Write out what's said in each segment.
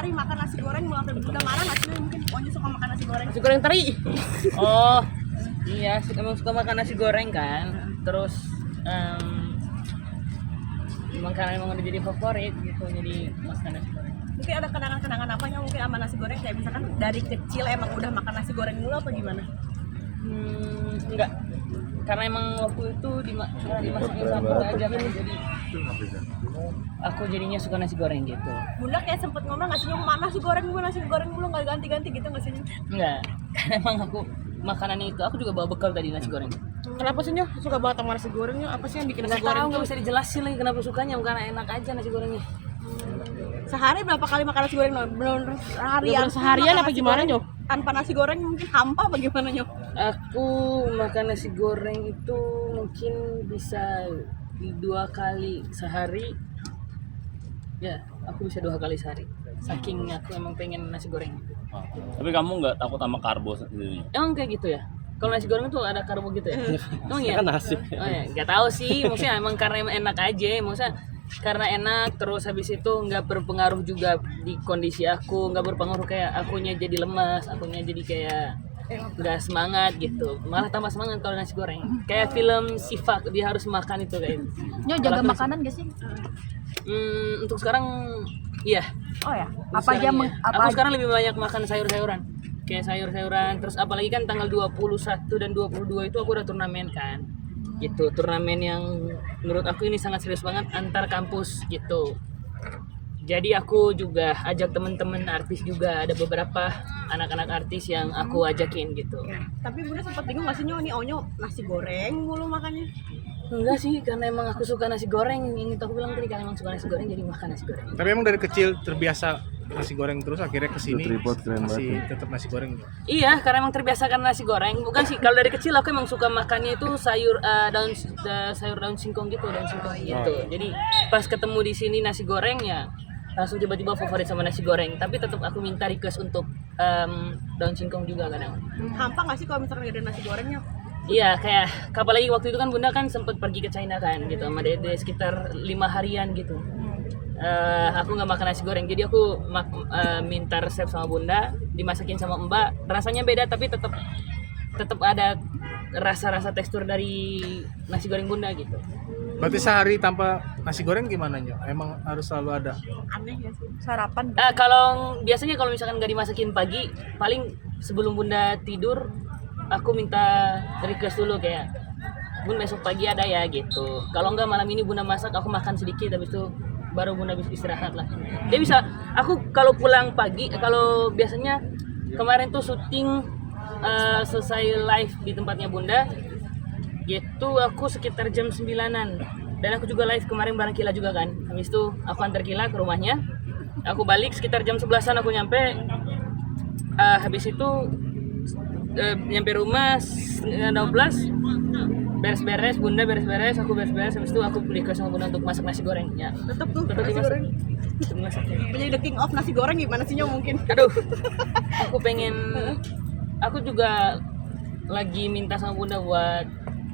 sehari makan nasi goreng mau sampai bunda marah nggak sih mungkin Onyo suka makan nasi goreng? Nasi goreng teri. Oh, iya, emang suka makan nasi goreng kan. Terus emang karena emang udah jadi favorit gitu, jadi makan nasi goreng. Mungkin ada kenangan-kenangan apanya mungkin sama nasi goreng kayak misalkan dari kecil emang udah makan nasi goreng dulu apa gimana? Enggak. Karena emang waktu itu dimasakin sama bunda aja kan, jadi aku jadinya suka nasi goreng gitu. Bunda kayak sempet ngomong nggak sih nasi goreng dulu nggak ganti-ganti gitu nggak sih? Enggak, karena emang aku makanannya itu aku juga bawa bekal tadi nasi goreng. Kenapa sih Nyo suka banget sama nasi gorengnya? Apa sih yang bikin nasi Nggak goreng tahu, tuh? nggak bisa dijelasin lagi kenapa sukanya, karena enak aja nasi gorengnya. Sehari berapa kali makan nasi goreng? Bener-bener harian Seharian makan apa nasi gimana goreng? Nyo? Tanpa nasi goreng mungkin hampa apa gimana Nyo? Aku makan nasi goreng itu mungkin bisa 2 kali sehari. Ya, aku bisa 2 kali sehari. Saking aku emang pengen nasi goreng. Oh. Tapi kamu nggak takut sama karbo sendiri? Emang kayak gitu ya? Kalau nasi goreng itu ada karbo gitu ya? Emang ya? Kan nasi. Oh ya, nggak tahu sih. Maksudnya emang karena emang enak aja. Maksudnya karena enak, terus habis itu nggak berpengaruh juga di kondisi aku, nggak berpengaruh kayak akunya jadi lemas, akunya jadi kayak nggak semangat gitu. Malah tambah semangat kalau nasi goreng. Kayak film Siva, dia harus makan itu kayak. Nyo jaga makanan gak sih? Untuk sekarang iya. Oh ya. Untuk Apa aja sekarang iya. apa Aku aja? sekarang lebih banyak makan sayur-sayuran. Kayak sayur-sayuran, terus apalagi kan tanggal 21 dan 22 itu aku udah turnamen kan. Gitu, turnamen yang menurut aku ini sangat serius banget antar kampus gitu. Jadi aku juga ajak teman-teman artis juga, ada beberapa anak-anak artis yang aku ajakin gitu. Tapi bunda sempat bingung nggak sih Nyo nih Onyo nasi goreng mulu makannya? Enggak sih, karena emang aku suka nasi goreng. Ini aku bilang tadi karena emang suka nasi goreng jadi makan nasi goreng. Tapi emang dari kecil terbiasa nasi goreng terus akhirnya kesini Tripod keren masih banget. tetap nasi goreng. Iya, karena emang terbiasa kan nasi goreng. Bukan sih, kalau dari kecil aku emang suka makannya itu sayur daun singkong gitu, daun singkong gitu. Jadi pas ketemu di sini nasi goreng ya langsung tiba-tiba favorit sama nasi goreng. Tapi tetap aku minta request untuk daun singkong juga kadang. Hampa nggak sih kalau misalkan nggak ada nasi gorengnya? Iya, kayak apalagi waktu itu kan bunda kan sempat pergi ke China kan gitu sama dede sekitar 5 harian gitu. Aku nggak makan nasi goreng, jadi aku minta resep sama bunda, dimasakin sama mbak. Rasanya beda tapi tetap ada rasa-rasa tekstur dari nasi goreng bunda gitu. Berarti sehari tanpa nasi goreng gimana Nyo? Emang harus selalu ada? Aneh ya sih. Sarapan. Kalau biasanya kalau misalkan nggak dimasakin pagi, paling sebelum bunda tidur, aku minta request dulu kayak, bun besok pagi ada ya gitu. Kalau nggak malam ini bunda masak, aku makan sedikit, habis itu baru bunda bisa istirahat lah. Dia bisa, aku kalau pulang pagi, kalau biasanya kemarin tuh syuting selesai live di tempatnya bunda, gitu aku sekitar jam 9-an. Dan aku juga live kemarin bareng Kila juga kan. Habis itu aku antar Kila ke rumahnya. Aku balik sekitar jam 11-an aku nyampe. Habis itu nyampe rumah 12, beres-beres, bunda beres-beres, aku beres-beres. Habis itu aku request sama bunda untuk masak nasi goreng ya. Tetep tuh Tetap nasi dimasak. goreng. Tetap dimasak. Menjadi the king of nasi goreng gimana sih Nyo mungkin? Aduh, aku pengen, aku juga lagi minta sama bunda buat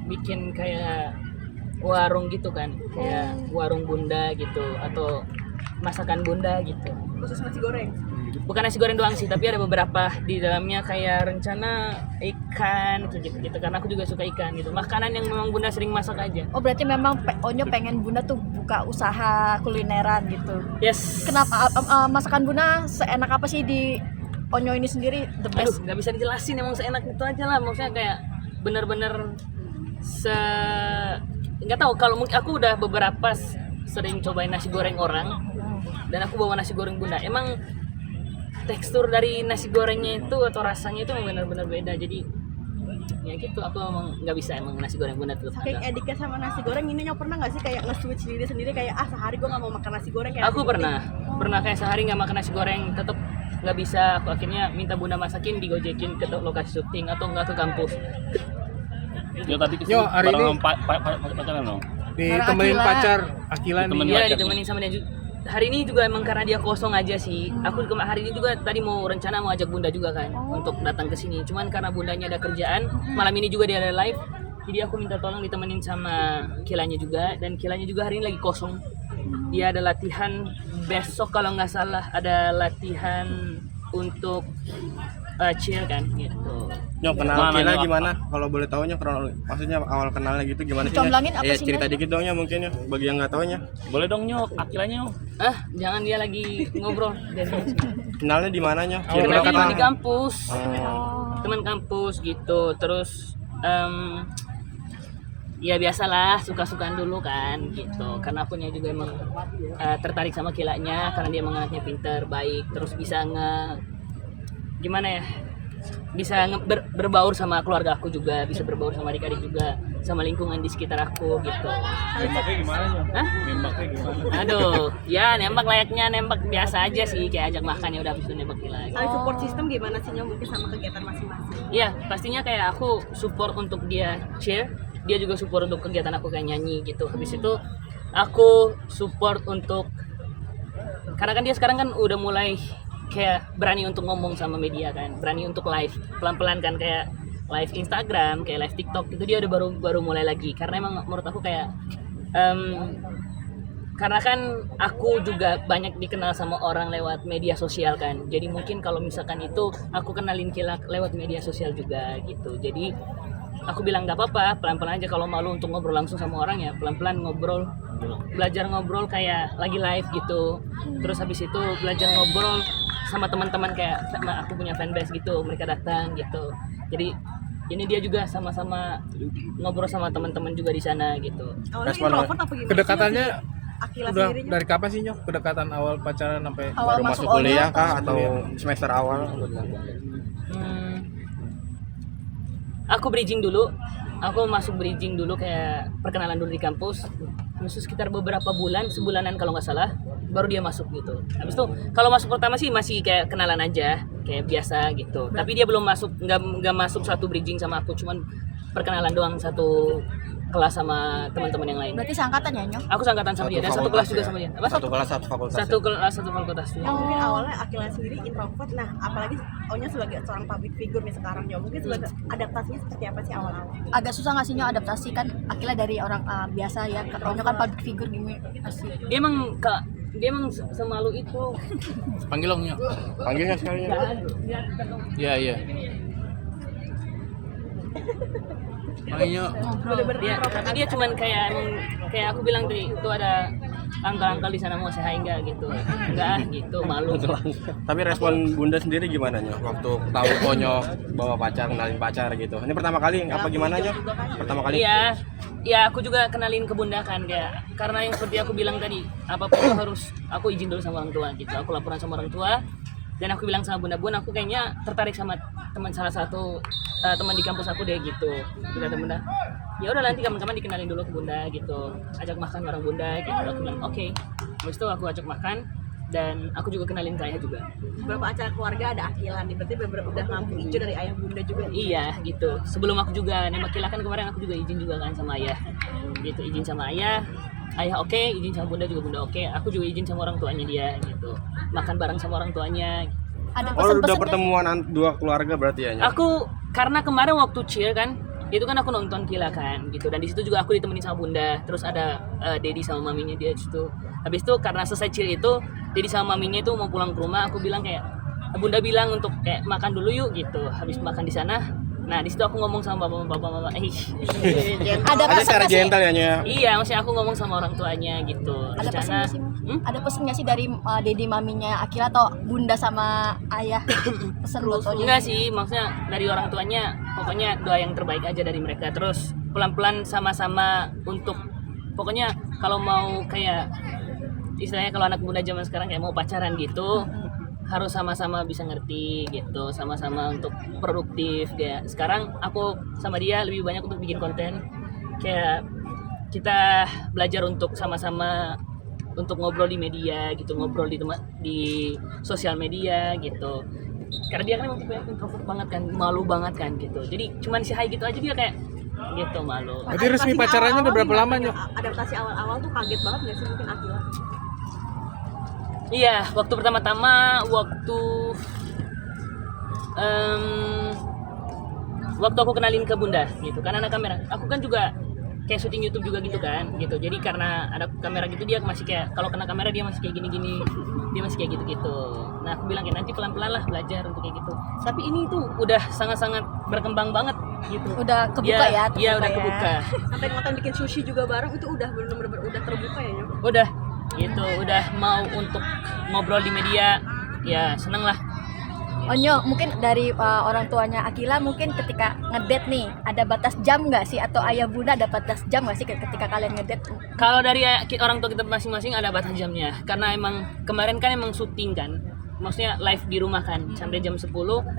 bikin kayak warung gitu kan, kayak warung bunda gitu atau masakan bunda gitu. Khusus nasi goreng. Bukan nasi goreng doang sih, tapi ada beberapa di dalamnya kayak rencana ikan gitu karena aku juga suka ikan gitu. Makanan yang memang bunda sering masak aja. Oh berarti memang Onyo pengen bunda tuh buka usaha kulineran gitu. Yes. Kenapa masakan bunda seenak apa sih di Onyo ini sendiri the Aduh, best? nggak bisa dijelasin, emang seenak itu aja lah. Maksudnya kayak bener-bener nggak tahu, kalau mungkin aku udah beberapa sering cobain nasi goreng orang dan aku bawa nasi goreng bunda, emang tekstur dari nasi gorengnya itu atau rasanya itu emang benar-benar beda. Jadi ya gitu, aku emang nggak bisa emang nasi goreng bunda tetap Saking ada. ediknya sama nasi goreng ini Nyo pernah nggak sih kayak nge-switch diri sendiri kayak sehari gue nggak mau makan nasi goreng kayak Aku nasi pernah kayak sehari nggak makan nasi goreng, tetap nggak bisa. Aku akhirnya minta bunda masakin, digojekin ke lokasi syuting atau nggak ke kampus. Yo tadi kesini Yo, hari bareng ini- sama pacaran dong. Ditemenin Akila. pacar Akila nih. Ditemenin. Iya, Pacar. ditemenin sama dia juga. Hari ini juga emang karena dia kosong aja sih. Aku juga hari ini juga tadi mau rencana mau ajak bunda juga kan untuk datang ke sini. Cuman karena bundanya ada kerjaan, malam ini juga dia ada live. Jadi aku minta tolong ditemenin sama Kilanya juga, dan Kilanya juga hari ini lagi kosong. dia ada latihan besok kalau nggak salah, ada latihan untuk cheer kan gitu. Nyok, kenal Mana, Akila Nyok? gimana? Kalau boleh tahu Nyok, maksudnya awal kenalnya gitu gimana sih? Nyok? Comblangin apa sih, Cerita Nyok? dikit dong Nyok, mungkin Nyok, bagi yang nggak tahu Nyok. Boleh dong Nyok, Akilanya Nyok. Jangan, dia lagi ngobrol dari Kenalnya di mana Nyok? Awal karena dia kenal. di kampus, Oh. teman kampus gitu. Terus ya biasalah, suka-sukaan dulu kan gitu, karena akunya juga emang tertarik sama Kilanya karena dia emang anaknya pinter, baik, terus bisa gimana ya, bisa berbaur sama keluarga aku juga, bisa berbaur sama adik-adik juga, sama lingkungan di sekitar aku gitu. Nembaknya gimana Nyok? Hah? Nembaknya gimana? Aduh, ya nembak layaknya nembak biasa aja sih, kayak ajak makan ya udah, habis itu nembak lagi. Saling support system gimana sih Nyok, mungkin sama kegiatan masing-masing? Iya, pastinya kayak aku support untuk dia cheer, dia juga support untuk kegiatan aku kayak nyanyi gitu. Habis itu aku support untuk, karena kan dia sekarang kan udah mulai kayak berani untuk ngomong sama media kan, berani untuk live pelan-pelan kan, kayak live Instagram, kayak live TikTok itu dia udah baru mulai lagi. Karena emang menurut aku kayak karena kan aku juga banyak dikenal sama orang lewat media sosial kan, jadi mungkin kalau misalkan itu aku kenalin Kila lewat media sosial juga gitu. Jadi aku bilang nggak apa-apa, pelan-pelan aja, kalau malu untuk ngobrol langsung sama orang ya pelan-pelan ngobrol, belajar ngobrol kayak lagi live gitu. Terus habis itu belajar ngobrol sama teman-teman, kayak sama aku punya fanbase gitu, mereka datang gitu. Jadi ini dia juga sama-sama ngobrol sama teman-teman juga di sana gitu. Awalnya Respon introvert apa gimana? Kedekatannya sih Akila udah sendirinya? dari kapan sih Nyok? Kedekatan awal pacaran sampai Awal Baru masuk masuk kuliah ONYO kah atau atau semester awal? Aku bridging dulu, aku masuk bridging dulu, kayak perkenalan dulu di kampus. Terus sekitar beberapa bulan, sebulanan kalau nggak salah, baru dia masuk gitu. Habis itu kalau masuk pertama sih masih kayak kenalan aja, kayak biasa gitu. Tapi dia belum masuk, nggak masuk satu bridging sama aku, cuman perkenalan doang, satu kelas sama teman-teman yang lain. Berarti seangkatan ya, Nyok? Aku seangkatan sama dia dan satu kelas juga sama dia. Apa? Satu kelas satu fakultas. Satu kelas satu fakultas. Yang mungkin awalnya Akila sendiri introvert, nah apalagi Onya sebagai seorang public figure nih sekarang Nyok, mungkin sebagai adaptasinya seperti apa sih awal-awal? Agak susah nggak sih, Nyok, adaptasi kan Akila dari orang biasa ya, Nyok kan public figure gini pasti. Dia emang semalu itu. panggil dong Nyok. Panggilnya sekali Nyok. Iya iya. Panggil Nyok. Dia, tapi dia cuman kayak emang kayak aku bilang tadi, itu ada angkel-angkel di sana mau saya enggak gitu, enggak gitu, malu. Tapi respon Bunda sendiri gimana Nyok waktu tahu Nyok bawa pacar, kenalin pacar gitu? Ini pertama kali apa gimana Nyok? Pertama kali? Iya, ya aku juga kenalin ke Bunda kan, kayak karena yang seperti aku bilang tadi, apapun itu harus aku izin dulu sama orang tua gitu. Aku laporan sama orang tua dan aku bilang sama Bunda, Bun, aku kayaknya tertarik sama teman, salah satu teman di kampus aku deh gitu. Kata Bunda, ya udah nanti kapan-kapan dikenalin dulu ke Bunda gitu, ajak makan bareng Bunda gitu. Aku bilang oke. Habis itu aku ajak makan dan aku juga kenalin ke ayah juga. Beberapa acara keluarga ada Akila nih, berarti beberapa udah lampu hijau dari ayah bunda juga nih. Iya gitu. Sebelum aku juga nembak Kila kan kemarin aku juga izin juga kan sama ayah. Gitu, izin sama ayah. Ayah oke, izin sama Bunda juga Bunda oke. Aku juga izin sama orang tuanya dia gitu. Makan bareng sama orang tuanya. Ada Oh, udah pesan-pesan pertemuan dua keluarga berarti ya Nyok? Aku karena kemarin waktu cheer kan, itu kan aku nonton Kila kan gitu, dan di situ juga aku ditemenin sama Bunda. Terus ada Dedi sama maminya dia di situ. Habis itu karena selesai cheer itu, Dedi sama maminya itu mau pulang ke rumah, aku bilang kayak, Bunda bilang untuk kayak makan dulu yuk gitu. Habis makan di sana, nah di situ aku ngomong sama bapak mama, ada Ada pesan secara nggak sih? gentle ya Nyok? iya, maksudnya aku ngomong sama orang tuanya gitu. Ada pesan Rencana, nggak sih? Ada pesan nggak sih dari Dedi maminya Akila atau Bunda sama ayah? Pesan buat Onya? enggak sih, maksudnya dari orang tuanya, pokoknya doa yang terbaik aja dari mereka. Terus pelan-pelan sama-sama untuk, pokoknya kalau mau kayak, istilahnya kalau anak muda zaman sekarang kayak mau pacaran gitu, harus sama-sama bisa ngerti gitu, sama-sama untuk produktif. Kayak sekarang aku sama dia lebih banyak untuk bikin konten, kayak kita belajar untuk sama-sama untuk ngobrol di media gitu, ngobrol di sosial media gitu. Karena dia kan emang tipe introvert banget kan, malu banget kan gitu. Jadi cuman si hai gitu aja dia kayak gitu, malu. Berarti resmi pacarannya udah berapa lama Nyok? Adaptasi awal-awal tuh kaget banget nggak sih mungkin Akila? Iya, waktu pertama-tama waktu aku kenalin ke Bunda gitu kan, anak kamera. Aku kan juga kayak syuting YouTube juga gitu kan gitu. Jadi karena ada kamera gitu dia masih kayak kalau kena kamera dia masih kayak gini-gini, dia masih kayak gitu-gitu. Nah aku bilang kayak nanti pelan-pelan lah belajar untuk kayak gitu. Tapi ini tuh udah sangat-sangat berkembang banget gitu. Udah kebuka ya? Iya udah kebuka. Sampai nonton bikin sushi juga bareng itu udah benar-benar udah terbuka ya Nyok? Udah gitu, udah mau untuk ngobrol di media ya seneng lah. Onyo, mungkin dari orang tuanya Akila mungkin ketika ngedate nih ada batas jam nggak sih, atau ayah bunda ada batas jam nggak sih ketika kalian ngedate? Kalau dari orang tua kita masing-masing ada batas jamnya, karena emang kemarin kan emang syuting kan, maksudnya live di rumah kan sampai jam 10.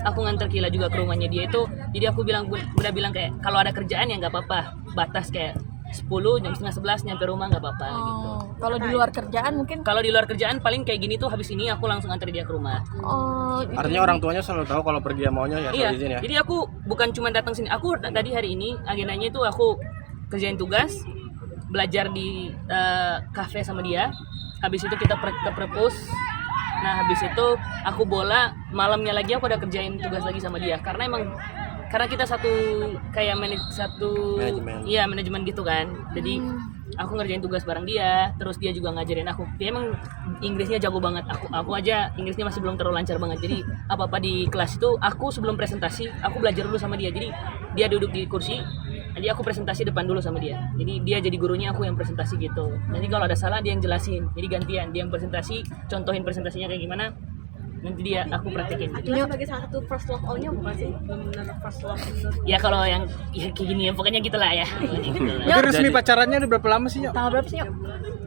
Aku nganter Kila juga ke rumahnya dia itu, jadi aku bilang udah bilang kayak kalau ada kerjaan ya nggak apa-apa, batas kayak 10 jam setengah 11 nyampe rumah nggak apa-apa gitu. Kalau di luar kerjaan mungkin? Kalau di luar kerjaan paling kayak gini tuh habis ini aku langsung antar dia ke rumah. Oh, gitu. Artinya orang tuanya selalu tahu kalau pergi sama Onyo ya, Iya, soal izin ya. jadi aku bukan cuma datang sini. Aku tadi hari ini agendanya itu aku kerjain tugas, belajar di cafe sama dia. Habis itu kita ke perpus. Nah, habis itu aku bola, malamnya lagi aku udah kerjain tugas lagi sama dia. Karena kita satu kayak Manajemen. iya manajemen gitu kan. Jadi aku ngerjain tugas bareng dia, terus dia juga ngajarin aku. Dia emang Inggrisnya jago banget. Aku aja Inggrisnya masih belum terlalu lancar banget. Jadi apa-apa di kelas itu aku sebelum presentasi aku belajar dulu sama dia. Jadi dia duduk di kursi, jadi aku presentasi depan dulu sama dia. Jadi dia jadi gurunya, aku yang presentasi gitu. Nanti kalau ada salah dia yang jelasin. Jadi gantian, dia yang presentasi, contohin presentasinya kayak gimana. Nanti aku praktekin. Akila sebagai salah satu first love Onyo bukan sih? Benar first love menurut Ya kalau yang ya kayak gini ya pokoknya gitulah ya. Pokoknya gitulah. Itu resmi pacarannya udah berapa lama sih, Nyok? Tanggal berapa sih, Nyok?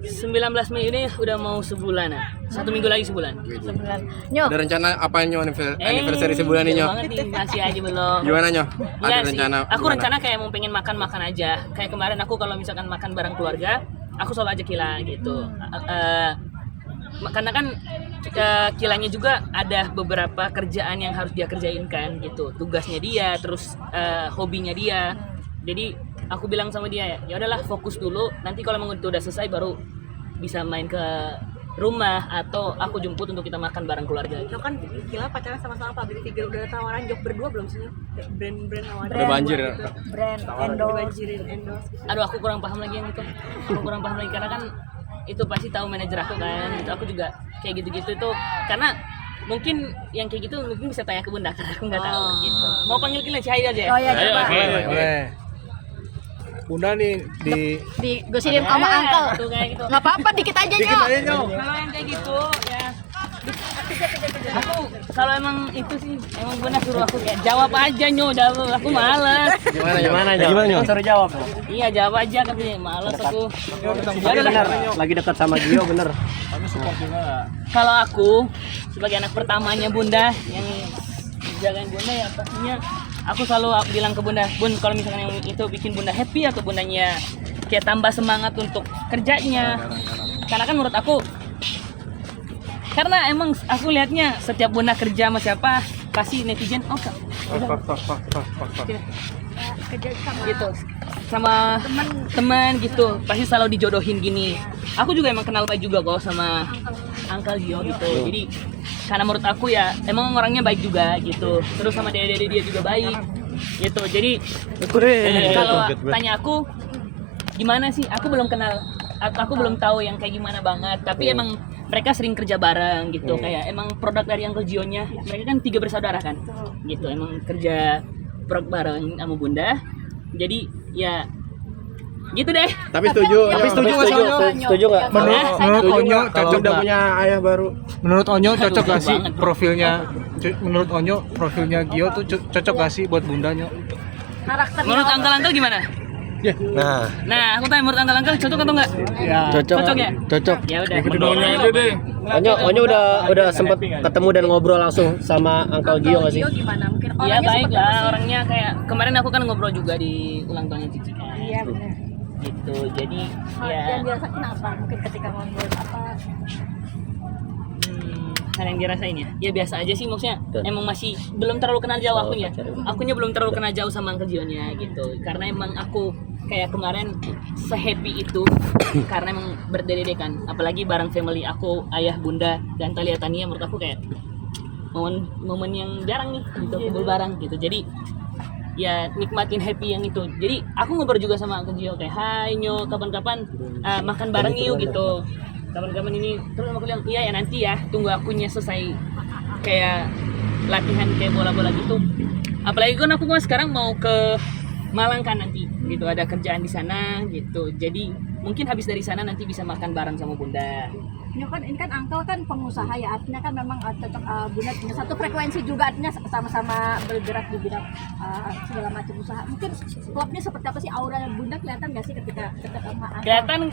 19 Mei ini udah mau sebulan ya. 1 minggu lagi sebulan. Sebulan. Nyok, Ada rencana apa Nyo anniversary sebulan ini Nyo? banget nih, masih aja belum. Gimana Nyo? Ada Iya sih. rencana? Aku gimana? rencana kayak mau pengen makan aja. Kayak kemarin aku kalau misalkan makan bareng keluarga, aku selalu ajak Kila gitu. Karena kan Kilanya juga ada beberapa kerjaan yang harus dia kerjain kan gitu. Tugasnya dia, terus hobinya dia. Jadi aku bilang sama dia ya udahlah fokus dulu. Nanti kalau emang itu udah selesai baru bisa main ke rumah atau aku jemput untuk kita makan bareng keluarga. Nyok kan Kila pacaran sama public figure, udah ada tawaran job berdua belum sih Nyok? Kayak brand tawaran. Udah banjir ya? Gitu. brand endorse. Dibanjirin endorse. Aduh aku kurang paham lagi yang itu. Aku kurang paham lagi karena kan itu pasti tahu manajer aku kan. Itu aku juga kayak gitu-gitu itu karena mungkin yang kayak gitu mungkin bisa tanya ke bunda karena aku nggak tahu gitu. Mau panggil Kila Cahaya aja ya? Oh ya, Ayo, coba. oke. Boleh. Bunda nih Digosirin sama uncle. Tuh kayak gitu. Nggak apa-apa, dikit aja, dikit Nyok. aja, Nyok. Kalau yang kayak gitu ya aku kalau emang itu sih emang bunda suruh aku kayak jawab aja jawab aku malas. Gimana Nyo? Suruh jawab dong. Iya jawab aja katanya malas aku. Ya udah lah. Lagi dekat sama Gio bener. Kalau aku sebagai anak pertamanya bunda yang jagain bunda ya pastinya aku selalu bilang ke bunda, Bun kalau misalnya yang itu bikin bunda happy atau bundanya kayak tambah semangat untuk kerjanya. Karena kan menurut aku karena emang aku lihatnya setiap bunda kerja sama siapa pasti netizen gitu sama teman gitu pasti selalu dijodohin gini. Aku juga emang kenal baik juga kok sama Uncle Gio gitu. Jadi karena menurut aku ya emang orangnya baik juga gitu. Terus sama dede dia juga baik gitu. Jadi kalau tanya aku gimana sih? Aku belum kenal atau aku belum tahu yang kayak gimana banget. Tapi emang mereka sering kerja bareng gitu. Kayak emang produk dari Uncle Gio-nya. Mereka kan 3 bersaudara kan. Gitu emang kerja produk bareng sama bunda. Jadi ya gitu deh. Tapi setuju nggak Nyo? Setuju nggak? Menurut Onyo Kalau cocok udah nggak? punya ayah baru. Menurut Onyo cocok gak sih banget, bro. profilnya? Menurut Onyo profilnya Gio tuh cocok gak sih buat Bunda, Nyok? Karakternya Menurut apa? Uncle gimana? Nah, Nah, aku tanya menurut Uncle cocok atau enggak? Ya. Cocok ya? Cocok. Ya udah. Onyo udah sempet ketemu dan ngobrol langsung sama Uncle Gio nggak sih? Gio gimana? Mungkin Iya orangnya baik seperti lah apa sih? orangnya kayak kemarin aku kan ngobrol juga di ulang tahunnya Cici kan. Iya benar. Gitu. Jadi Hal ya yang dirasain apa? Mungkin ketika ngobrol apa? hal yang dirasain ya. Ya biasa aja sih maksudnya. Emang masih belum terlalu kenal jauh akunya. Akunya belum terlalu kenal jauh sama Uncle Gio-nya gitu. Karena emang aku kayak kemarin se-happy itu karena emang berdede kan. Apalagi bareng family aku, ayah, bunda dan Talia Tania menurut aku kayak momen yang jarang nih gitu kumpul bareng gitu. Jadi ya nikmatin happy yang itu. Jadi aku ngobrol juga sama Uncle Gio kayak, hai Nyo, kapan-kapan makan bareng yuk gitu, kapan-kapan ini. Terus aku bilang iya ya nanti ya, tunggu akunya selesai kayak latihan kayak bola-bola gitu. Apalagi kan aku sekarang mau ke Malang kan nanti gitu, ada kerjaan di sana gitu. Jadi mungkin habis dari sana nanti bisa makan bareng sama Bunda. Nyo kan ini kan Uncle kan pengusaha ya, artinya kan memang tetap Bunda punya satu frekuensi juga, artinya sama-sama bergerak di bidang segala macam usaha. Mungkin klubnya seperti apa sih, aura Bunda kelihatan nggak sih ketika sama Uncle?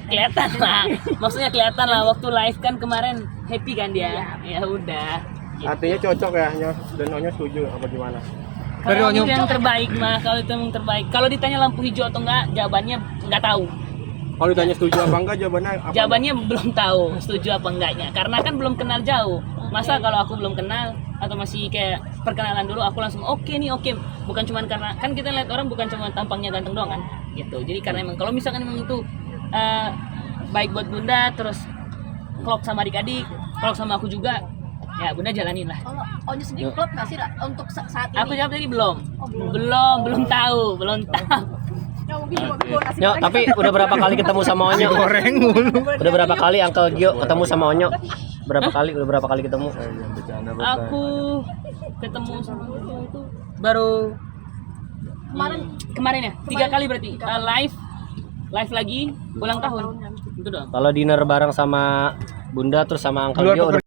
Kelihatan lah. Maksudnya kelihatan lah waktu live kan kemarin happy kan dia. Ya udah. Artinya cocok ya Nyo, dan Onyo setuju apa gimana? Kalau itu yang terbaik mah, kalau itu yang terbaik. Kalau ditanya lampu hijau atau enggak, jawabannya enggak tahu. Kalau ditanya setuju apa enggak, jawabannya apa? Jawabannya belum tahu setuju apa enggaknya, karena kan belum kenal jauh. Masa kalau aku belum kenal atau masih kayak perkenalan dulu, aku langsung oke nih, oke. Bukan cuma karena kan kita lihat orang bukan cuma tampangnya ganteng doang kan, gitu. Jadi karena emang kalau misalkan emang itu baik buat Bunda, terus klop sama adik-adik, klop sama aku juga, ya Bunda jalanin lah. Kalau Onyo sendiri klub nggak sih untuk saat ini? Aku jawab tadi belum. Oh, belum. Belum tahu. Ya mungkin cuma bubur nasi Nyo, goreng. tapi udah berapa kali ketemu sama Onyo? Goreng mulu. Udah berapa kali Uncle Gio ketemu sama Onyo? Berapa kali? Udah berapa kali ketemu? Aku ketemu sama itu baru kemarin ya, 3 kali berarti. Live lagi ulang tahun. Itu doang. Kalau dinner bareng sama Bunda terus sama Uncle Luar Gio udah